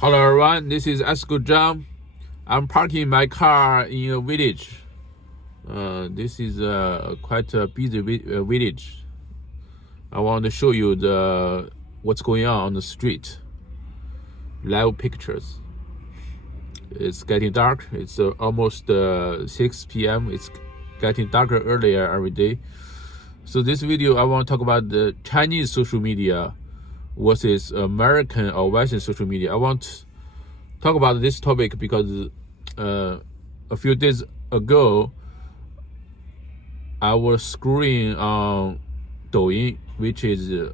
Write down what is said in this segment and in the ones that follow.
Hello everyone, this is Esco Zhang. I'm parking my car in a village. This is quite a busy village. I want to show you what's going on the street. Live pictures. It's getting dark. It's almost 6 p.m. It's getting darker earlier every day. So this video, I want to talk about the Chinese social media versus American or Western social media. I want to talk about this topic because a few days ago, I was scrolling on Douyin, which is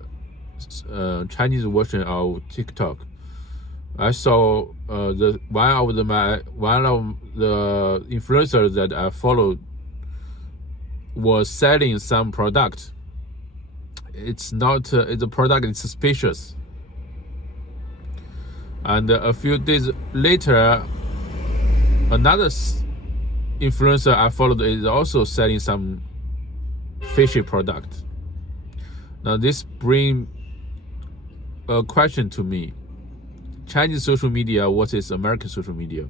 Chinese version of TikTok. I saw one of the influencers that I followed was selling some product. It's not it's a product, it's suspicious. And a few days later, another influencer I followed is also selling some fishy product. Now this brings a question to me. Chinese social media versus American social media.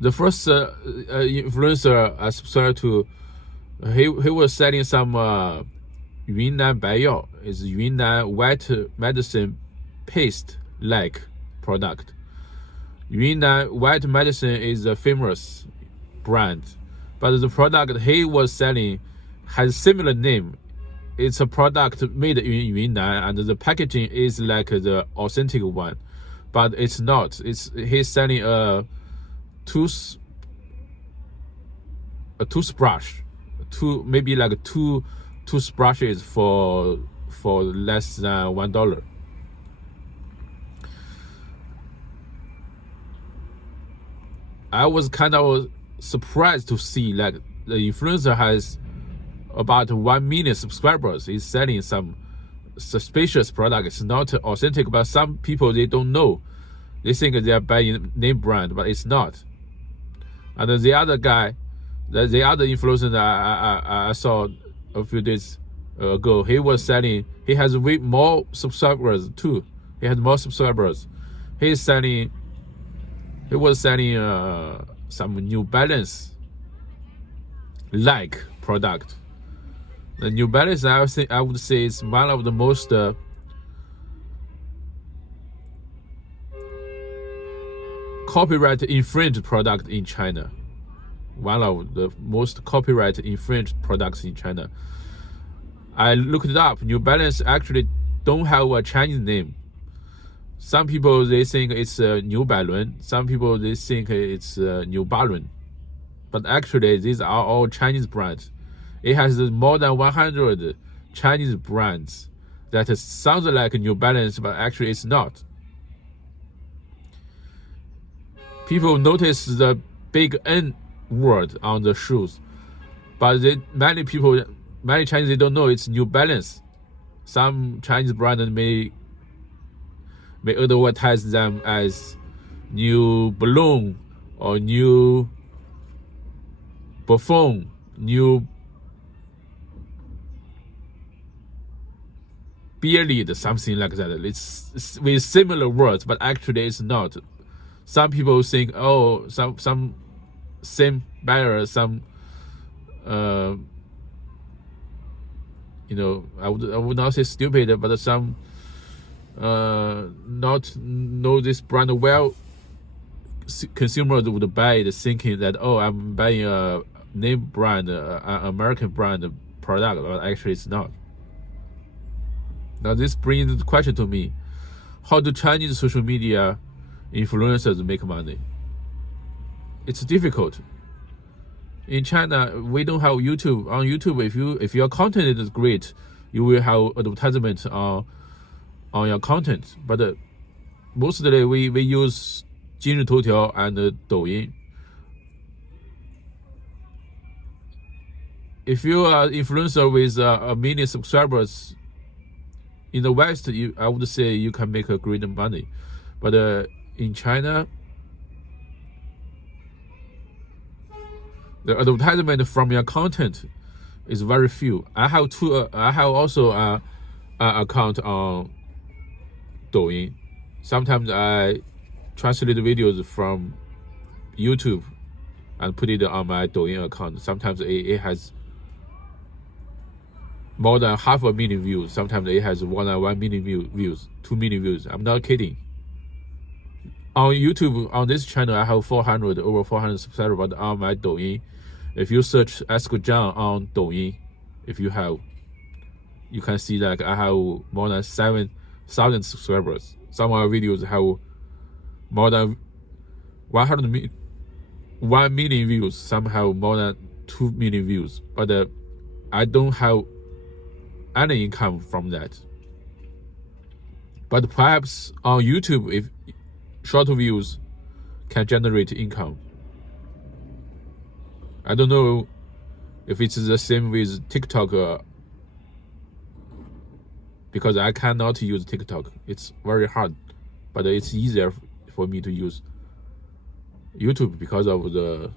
The first influencer I subscribed to, he was selling some Yunnan Baiyao, is Yunnan white medicine paste like product. Yunnan white medicine is a famous brand, but the product he was selling has similar name. It's a product made in Yunnan, and the packaging is like the authentic one, but it's not. He's selling a toothbrush, maybe like two toothbrushes for less than $1. I was kind of surprised to see like the influencer has about 1 million subscribers. He's selling some suspicious product. It's not authentic, but some people, they don't know. They think they are buying name brand, but it's not. And the other guy, the other influencer that I saw a few days ago, he was selling, he has way more subscribers too. He has more subscribers. He was selling some New Balance like product. The New Balance, I would say, is one of the most copyright infringed product in China. One of the most copyright infringed products in China. I looked it up. New Balance actually don't have a Chinese name. Some people, they think it's New Balun. Some people, they think it's New Balun. But actually, these are all Chinese brands. It has more than 100 Chinese brands that sounds like New Balance, but actually it's not. People notice the big N word on the shoes, but many Chinese, they don't know it's New Balance. Some Chinese brands may advertise them as New Balloon or New Buffon, New Beerlead, something like that. It's with similar words, but actually it's not. Some people think, oh, some same better, some I would not say stupid, but some not know this brand well. Consumers would buy it thinking that, oh, I'm buying a name brand, an American brand product, but actually it's not. Now this brings the question to me: how do Chinese social media influencers make money? It's difficult. In China, we don't have YouTube. On YouTube, if your content is great, you will have advertisements on your content. But mostly we use 今日头条 and Douyin. If you are influencer with a million subscribers in the West, I would say you can make a great money. But in China, the advertisement from your content is very few. I have also an account on Douyin. sometimes I translate videos from YouTube and put it on my Douyin account. Sometimes it has more than 500,000 views. Sometimes it has 1 million views, 2 million views. I'm not kidding. On YouTube, on this channel, I have over 400 subscribers, but on my Douyin, if you search Ask John on Douyin, if you have, you can see that I have more than 7,000 subscribers. Some of our videos have more than 1 million views. Some have more than 2 million views. But I don't have any income from that. But perhaps on YouTube, if short views can generate income. I don't know if it's the same with TikTok, because I cannot use TikTok. It's very hard, but it's easier for me to use YouTube because of the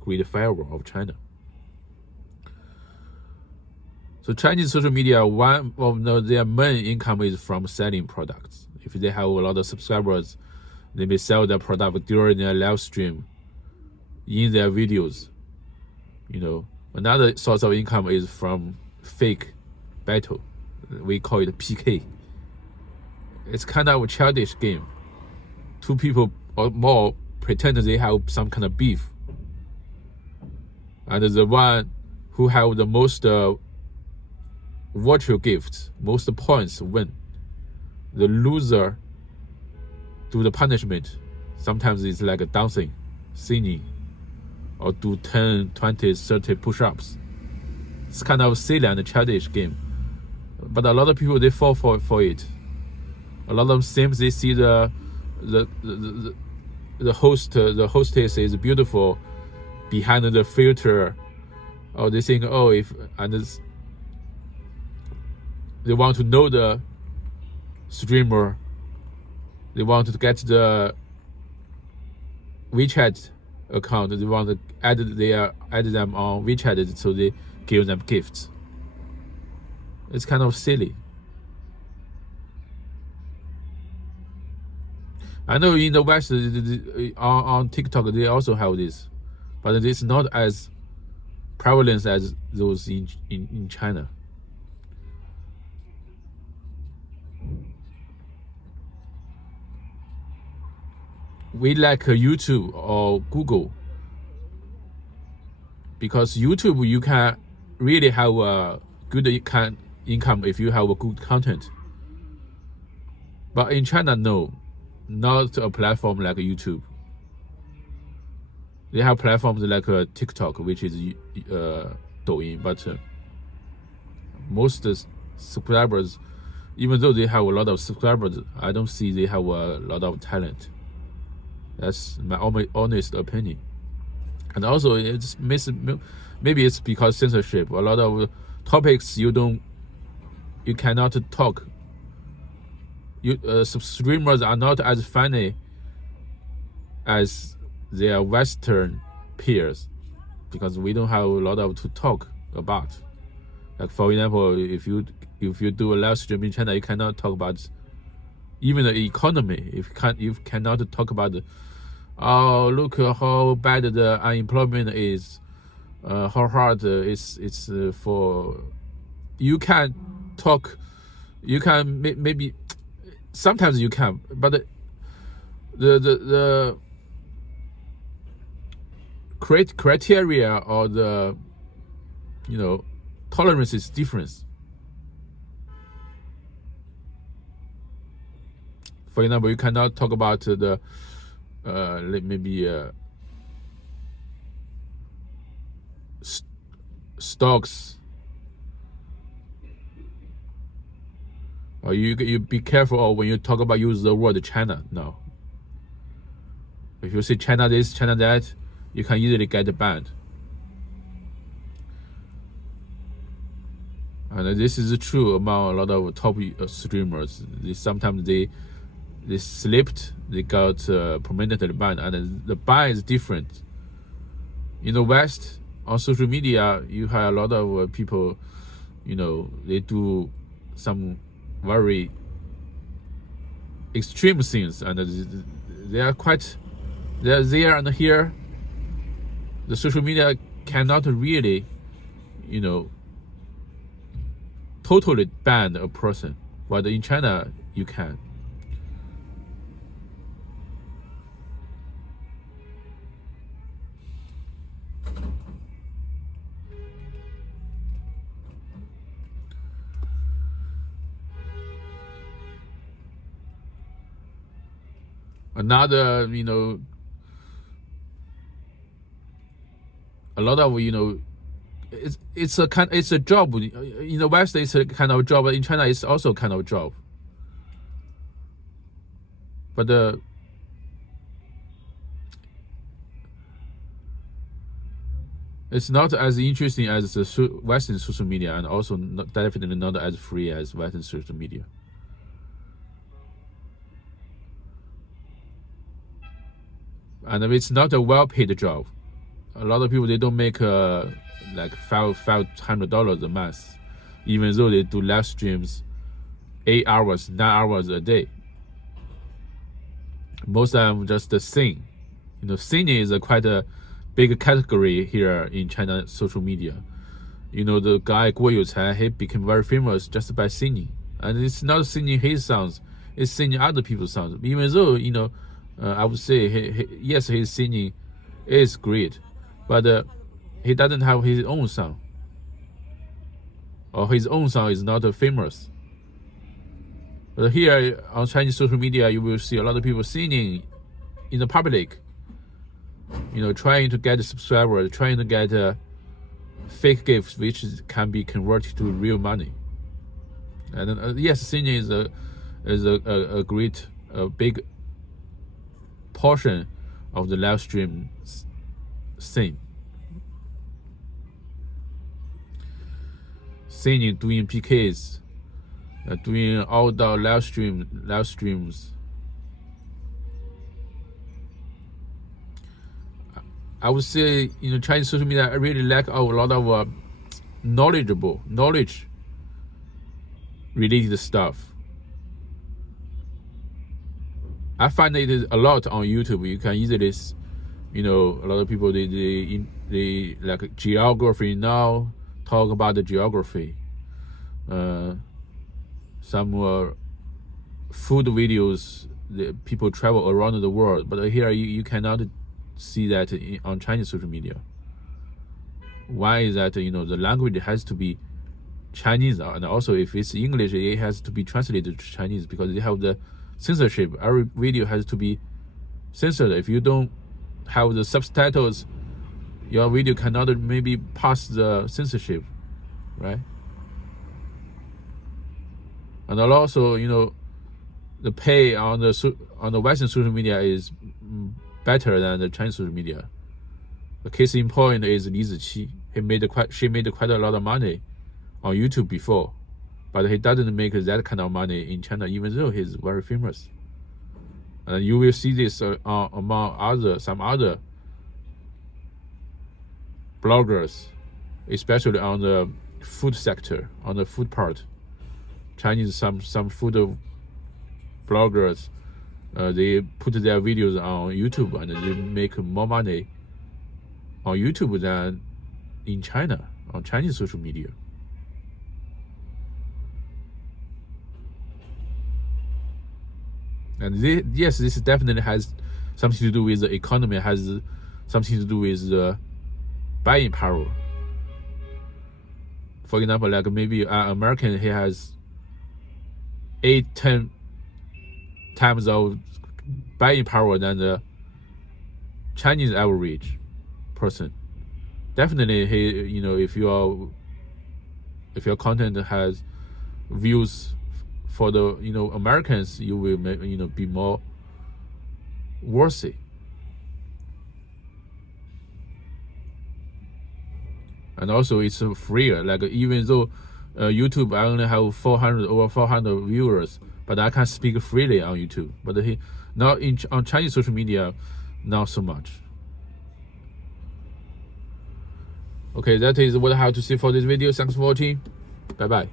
great firewall of China. So Chinese social media, one of their main income is from selling products. If they have a lot of subscribers, they may sell their product during their live stream, in their videos. Another source of income is from fake battle. We call it PK. It's kind of a childish game. Two people or more pretend they have some kind of beef, and the one who have the most virtual gifts, most points, win. The loser do the punishment. Sometimes it's like dancing, singing, or do 10, 20, 30 push-ups. It's kind of silly and childish game. But a lot of people, they fall for it. A lot of them seems they see the hostess is beautiful behind the filter, or they think, they want to know the streamer. They want to get the WeChat account. They want to add them on WeChat, so they give them gifts. It's kind of silly. I know in the West, on TikTok, they also have this, but it's not as prevalent as those in China. We like YouTube or Google, because YouTube, you can really have a good income if you have a good content. But in China, no, not a platform like YouTube. They have platforms like TikTok, which is Douyin, but most subscribers, even though they have a lot of subscribers, I don't see they have a lot of talent. That's my honest opinion. And also, maybe it's because censorship. A lot of topics you cannot talk. Streamers are not as funny as their Western peers, because we don't have a lot of to talk about. Like, for example, if you do a live stream in China, you cannot talk about even the economy. You cannot talk about look how bad the unemployment is, how hard it's for. You can talk. You can maybe sometimes you can, but the criteria or the tolerance is different. For example, you cannot talk about the stocks, or you be careful when you talk about use the word China. No, if you say China this, China that, you can easily get banned. And this is true among a lot of top streamers. Sometimes they slipped, they got permanently banned, and the ban is different. In the West, on social media, you have a lot of people, they do some very extreme things, and they are quite, they're there and here. The social media cannot really, totally ban a person, but in China you can. Another, a lot of, it's a job. In the West, it's a kind of job. In China, it's also kind of job. But it's not as interesting as the Western social media, and also definitely not as free as Western social media. And it's not a well-paid job. A lot of people, they don't make like $500 a month, even though they do live streams 8 hours, 9 hours a day. Most of them just sing. Singing is quite a big category here in China social media. The guy Guo Youcai, he became very famous just by singing, and it's not singing his songs; it's singing other people's songs. Even though I would say yes, his singing is great, but he doesn't have his own song, or his own song is not famous. But here on Chinese social media, you will see a lot of people singing in the public, trying to get subscribers, trying to get fake gifts, which can be converted to real money. And yes, singing is a great, big portion of the live stream scene. Singing, doing PKs, doing outdoor live streams. I would say, Chinese social media, I really lack a lot of knowledge related stuff. I find it a lot on YouTube. You can easily, a lot of people, they like geography now, talk about the geography. Some food videos, the people travel around the world, but here you cannot see that on Chinese social media. Why is that? The language has to be Chinese, and also if it's English, it has to be translated to Chinese, because they have the censorship. Every video has to be censored. If you don't have the subtitles, your video cannot maybe pass the censorship, right? And also, the pay on the Western social media is better than the Chinese social media. The case in point is Li Ziqi. She made quite a lot of money on YouTube before, but he doesn't make that kind of money in China, even though he's very famous. And you will see this among some other bloggers, especially on the food sector, on the food part. Chinese, some food bloggers, they put their videos on YouTube, and they make more money on YouTube than in China, on Chinese social media. And yes, this definitely has something to do with the economy, has something to do with the buying power. For example, like maybe an American, he has 8-10 times of buying power than the Chinese average person. Definitely, if your content has views for the Americans, you will be more worthy. And also it's freer. Like, even though YouTube, I only have over 400 viewers, but I can speak freely on YouTube. But on Chinese social media, not so much. Okay, that is what I have to say for this video. Thanks for watching. Bye bye.